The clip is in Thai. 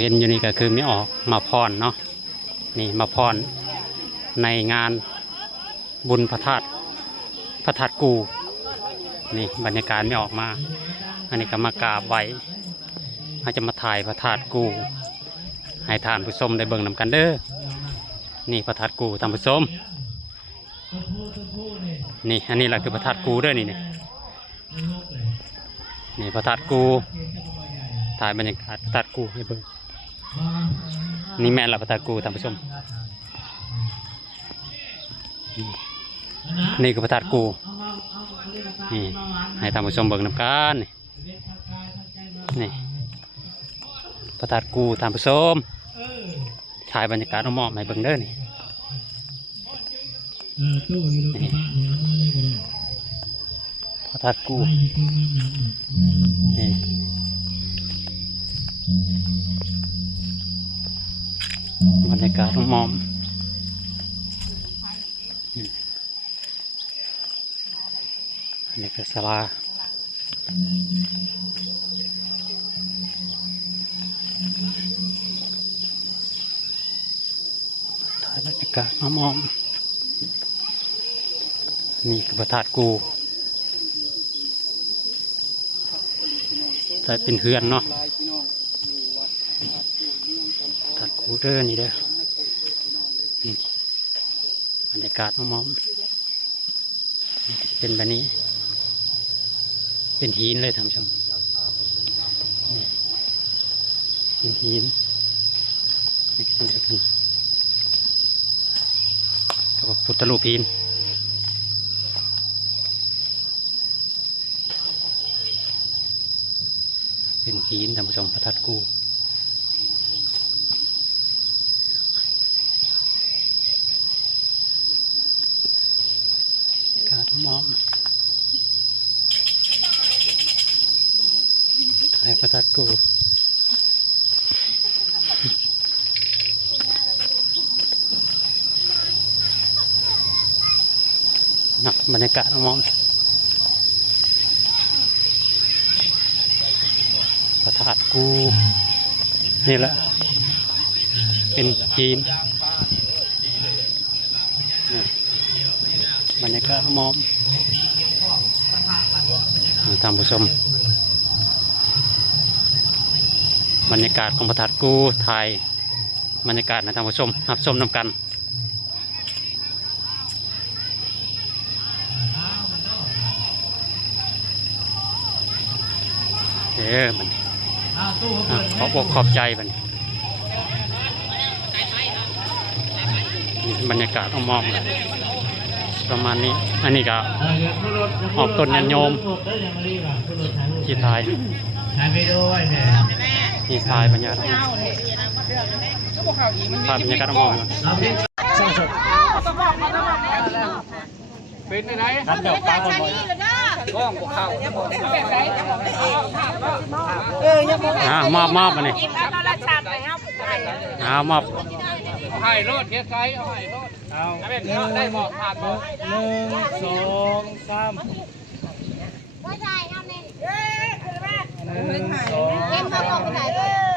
เห็นอยู่นี่ก็คือไม่ออกมาพรเนาะนี่มาพรในงานบุญพระธาตุกูนี่บรรยากาศไม่ออกมาอันนี้ก็มากราบไหว้อาจจะมาถ่ายพระธาตุกูให้ทานผู้ชมได้เบิ่งนำกันเด้อนี่พระธาตุกูท่านผู้ชมนี่อันนี้แหละคือพระธาตุกูเด้อนี่นี่พระธาตุกูถ่ายบรรยากาศพระธาตุกูให้เบิ่งนี่แม่นละพระธาตุกูท่านผู้ชมนี่คือพระธาตุกูนี่ให้ท่านผู้ชมเบิ่งนำกันนี่พระธาตุกูท่านผู้ชมถ่ายบรรยากาศอ้อมๆให้เบิ่งเด้อนี่พระธาตุกูนี่บรรยากาศอ้อมๆอันนี้ก็ศาลาถ่ายบรรยากาศอ้อมๆนี่คือพระธาตุกูแต่เป็นเฮือนเนาะพระธาตุกูเด้อนี่เด้อนี่บรรยากาศอ้อมๆนี่จะเป็นแบบนี้เป็นหินเลยท่านผู้ชมนี่เป็นหินนี่ก็เช่นเดียวกันกับพุทธรูปหินเป็นหินท่านผู้ชมพระธาตุกูกาดมอมถ่ายพระธาตุกูนักบรรยากาศมอมพระธาตุกูนี่แหละเป็นจีนบรรยากาศมอมท่านผู้ชมบรรยากาศของพระธาตุกูถ่ายบรรยากาศนะท่านผู้ชมรับชมนำกันมันขอบอกขอบใจมันนี่บรรยากาศอ้อมๆเลยประมาณนี้อันนี้ก็ออกต้นยันโยมที่ถ่ายนี่ถ่ายบรรยากาศถ่ายบรรยากาศอ้อมๆเป็นไงครับเดี๋ยวปลาหน่อยก้องข้าวมอบมาเนี่ยมอบให้รถเทียไซเอาให้รถเอาเป็นได้หมอกผ่าน1 2 3ว่าถ่ายเอาเนี่ย1 2 3